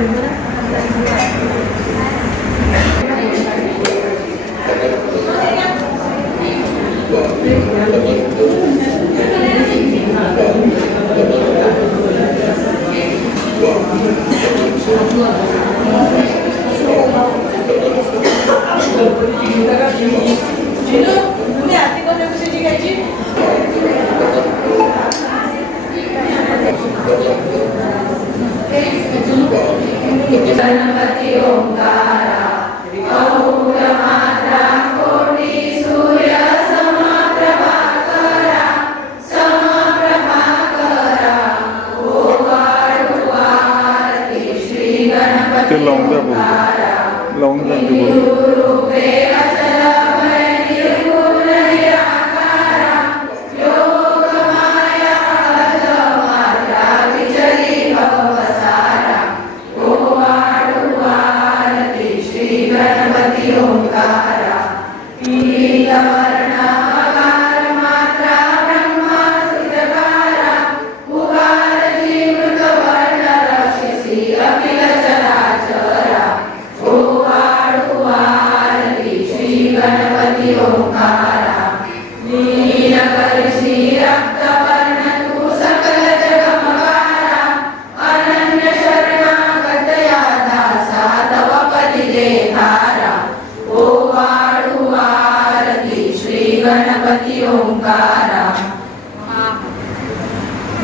Amen. Ganpati Omkara अहोपुर माता कोटी सूर्य समप्रभा करा ओकार श्री गणपती ओंकारा रूपे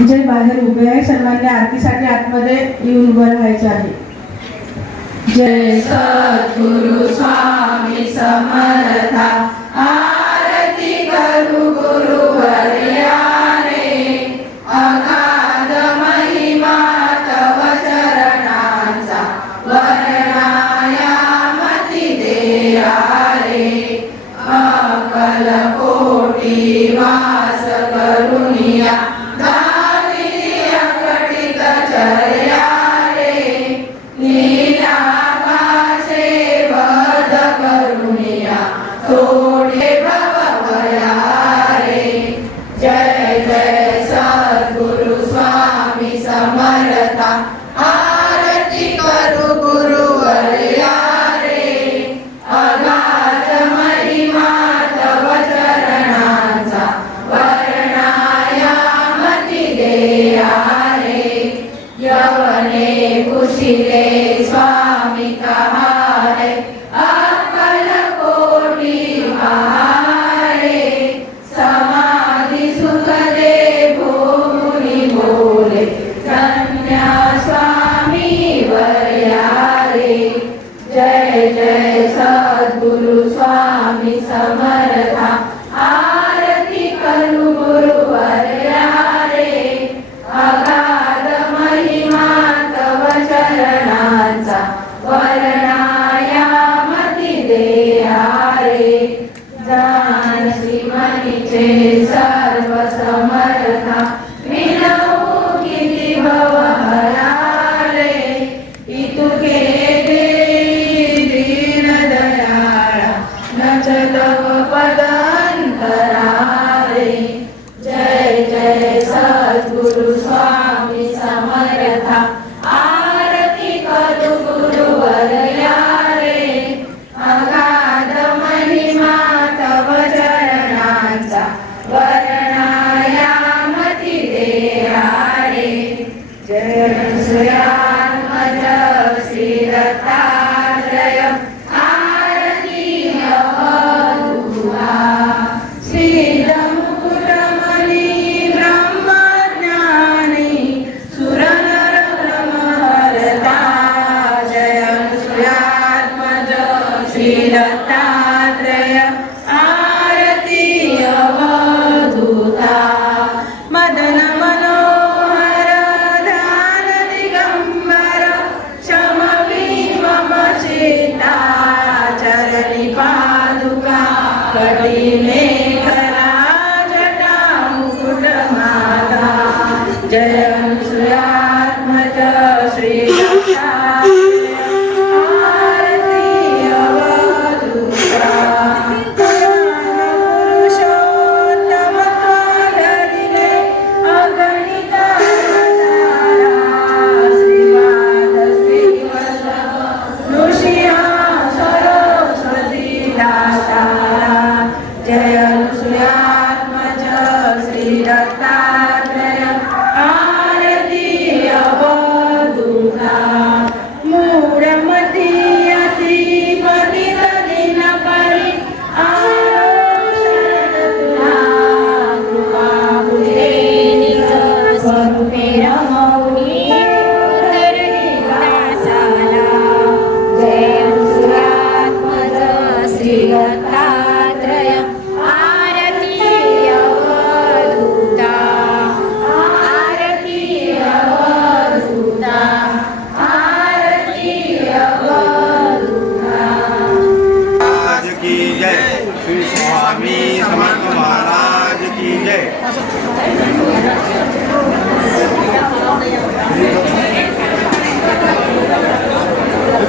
जे बाहेर उभे आहे सर्वांनी आरतीसाठी आतमध्ये येऊन उभं राहायचं आहे जय सद्गुरु स्वामी Go. Gracias. Yeah.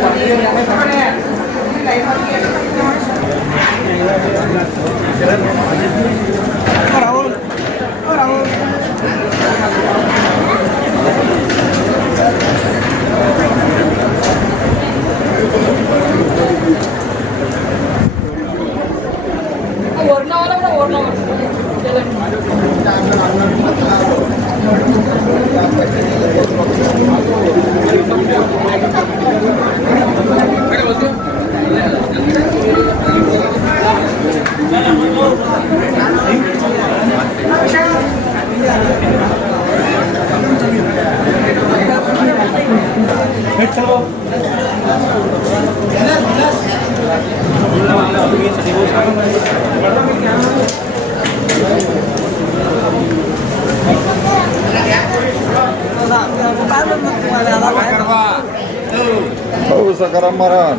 Amém. sekarang marah.